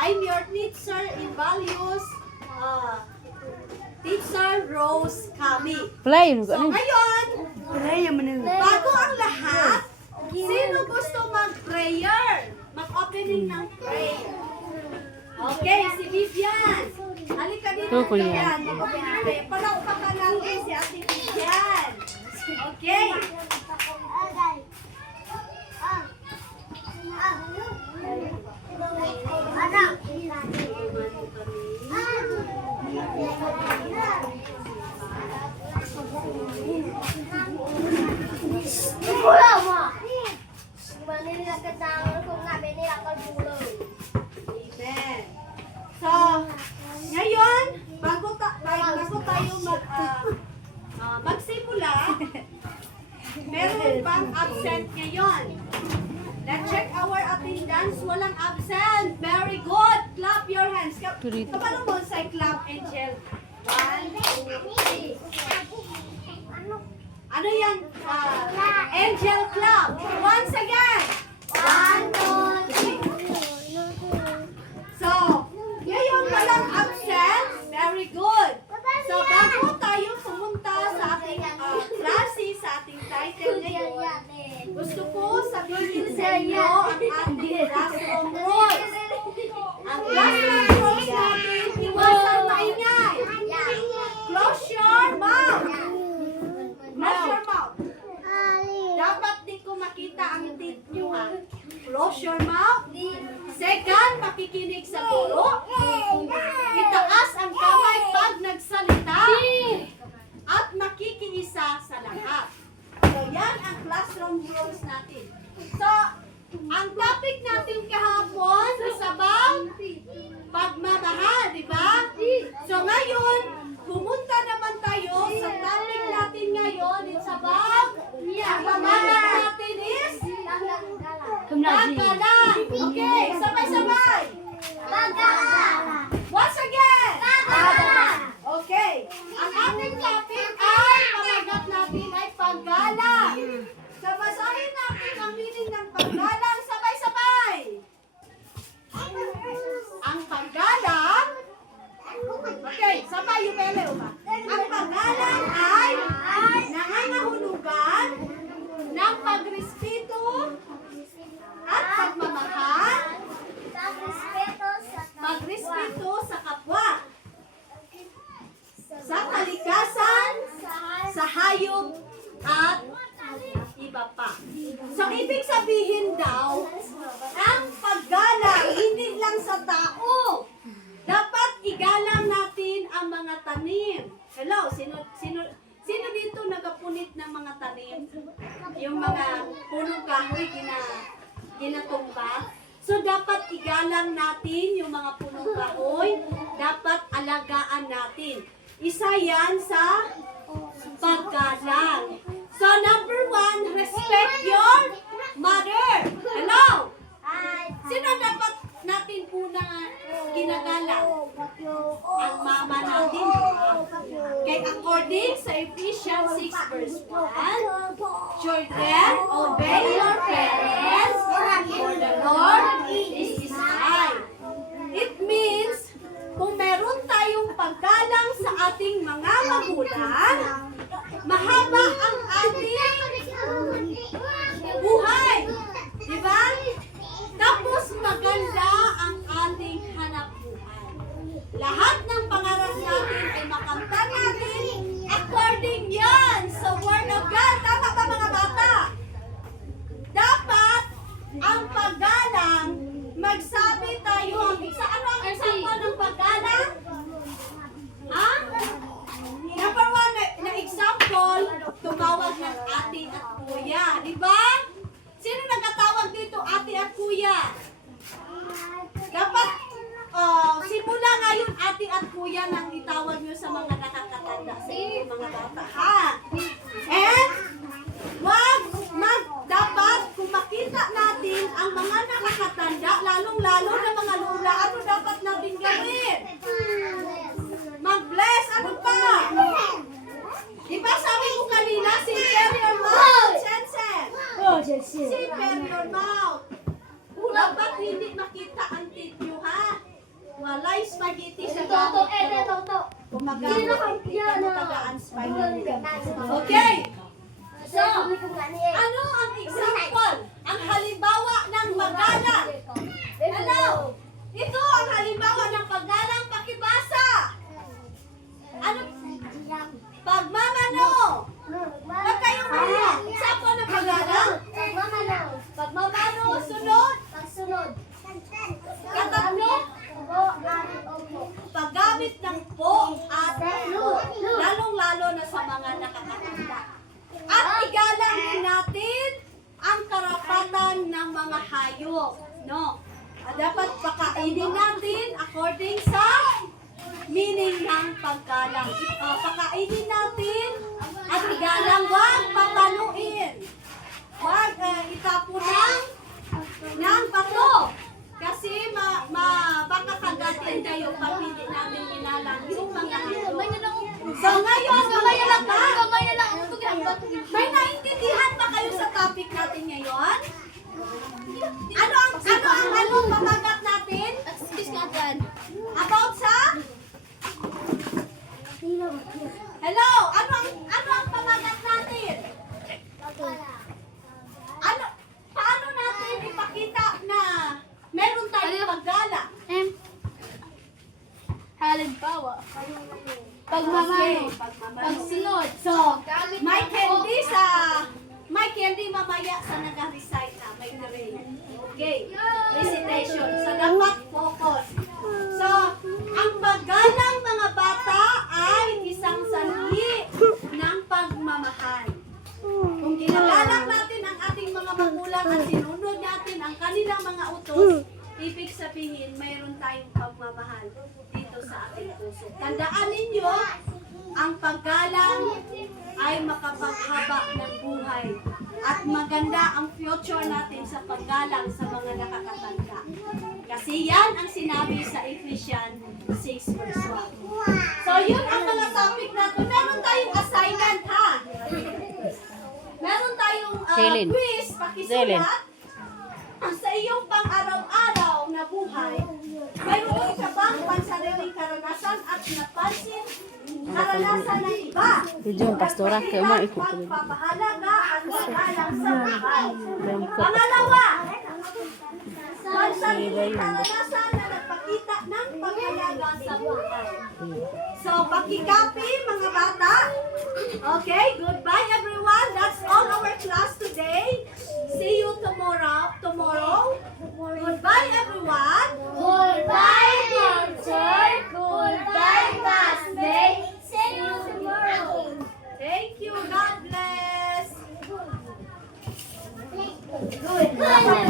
I'm your teacher in values, Teacher Rose Kami. Play. So ngayon, Play mo na. bago ang lahat, sino gusto mag-prayer? Mag-opening ng prayer. Okay, si Vivian. Halika dito, Ito, kuya. Vivian. Mag-opening ng prayer. Palaupa ka lang din si Ate Vivian. Okay. Amen. So, ngayon, bago tayo magsimula, meron bang absent ngayon? Let's check our attendance. Walang absent. Very good. Clap your hands. Kapalo mo sa clap, Angel. 1, 2, 3. Ano yan? Angel clap. Once again. 1, 2, 3. So, ngayon walang absent. Very good. So, bago tayo pumunta sa ating klase, sa ating title ngayon, gusto ko sabihin sa inyo ang ating classroom rules. Ang classroom rules natin, iwasan maingay. Close your mouth. Close your mouth. Dapat di ko makita ang teeth nyo ha. Close your mouth. Second, makikinig sa guro. Itaas ang kamay pag nagsalita. At makikiisa sa lahat. So, yan ang classroom rules natin. So, ang topic natin kahapon is about pagmamahal, di ba? So, ngayon, pumunta naman tayo sa topic natin ngayon. It's about pagmamahal natin is paggalang. Okay, sabay-sabay. Once again. Okay. Ang ating topic ay pamagat natin ay paggalang. So, basahin natin ang meaning ng paggalang. Sabay-sabay. Ang paggalang. Okay, sabay yung pele ba? Ang paggalang ay nangangahulugan ng pagrespeto at pagmamahal, pagrespeto sa kapwa, sa kalikasan, sa hayop, at iba pa. So, ibig sabihin daw, ang paggalang hindi lang sa tao. Dapat igalang natin ang mga tanim. Hello, sino dito nagapunit ng mga tanim? Yung mga punong kahoy ginatumba. So, dapat igalang natin yung mga punong kahoy. Dapat alagaan natin. Isa yan sa paggalang. So, number 1, respect your mother. Hello? Sino dapat natin una ginagalang? Ang mama natin, diba? Kaya according sa Ephesians 6 verse 1, children, obey your parents, for the Lord is his eye. It means, kung meron tayong paggalang sa ating mga magulang, mahaba ang ating buhay. Diba? Tapos maganda ang ating hanap buhay. Lahat ng pangarap natin ay makamtan natin according yan sa Word of God. Tama ba mga bata? Dapat ang paggalang, magsabi tayo. Ano ang example ng paggalang? Ha? Number 1 na example, tumawag ng ate at kuya. Diba? Sino nagkatawag dito, ate at kuya? Dapat, simula ngayon, ate at kuya nang itawag nyo sa mga nakakatanda sa inyo, mga bata, ha? And, dapat, kung makita natin ang mga nakakatanda, lalong-lalo na mga lula, ano dapat natin gawin? Mag-bless, ano pa? Diba sabi ko kanina, simper your mouth, Sensen? Simper your mouth. Dapat hindi makita ang teeth nyo, ha? walay spaghetti sa Toto, gamit. Toto. Kumagamit ang tagaan spaghetti. Okay. So, ano ang example? Ang halimbawa ng magalang. Ano? Ito ang halimbawa ng paggalang pakibasa. Ano? Pagmamano. Huwag kayong mahiya. Example ng paggalang. Pagmamano, sunod. Katatlo. Paggamit ng po at lo. Lalong-lalo na sa mga nakakatanda. At igalang din natin ang karapatan ng mga hayop. No? Dapat pakainin natin according sa meaning ng paggalang. Pakainin natin at igalang, huwag papaluin. Huwag itapon ng bato. Kasi baka kagatin kayo pag hindi natin inalang yung mga hayop. So ngayon, may naintindihan ba kayo sa topic natin ngayon? Ano ang pamagat natin? About sa? Hello, ano ang pamagat natin? Paano natin ipakita na meron tayong paggala? Halimbawa, Okay, pagmamano, pagmamano. pagsunod. So, may candy mamaya sa nag-recite na, may drill. Okay, recitation. So, dapat focus. So, ang paggalang mga bata ay isang sanhi ng pagmamahal. Kung ginagalang natin ang ating mga magulang at sinunod natin ang kanilang mga utos, ibig sabihin mayroon tayong pagmamahal dito sa ating puso. Tandaan ninyo, ang paggalang ay makapaghaba ng buhay at maganda ang future natin sa paggalang sa mga nakakatanda. Kasi yan ang sinabi sa Ephesians 6 verse 1. So yun ang mga topic natin. Meron tayong assignment ha. Meron tayong quiz, pakisulat. Sa iyong pang-araw-araw na buhay, mayroon ka bang pansariling karanasan at napansin karanasan ng iba? Video ang pastora, kaya mo ikot ko. Pagpapahalaga at paggalang sa buhay. Pangalawa, pansariling karanasan na nagpakita ng paghalaga sa buhay. So, pakikapi mga bata. Okay, goodbye everyone. That's all our class today. See you tomorrow. Goodbye everyone. Goodbye, teacher. Goodbye, classmate. See you tomorrow. Thank you. God bless. Good.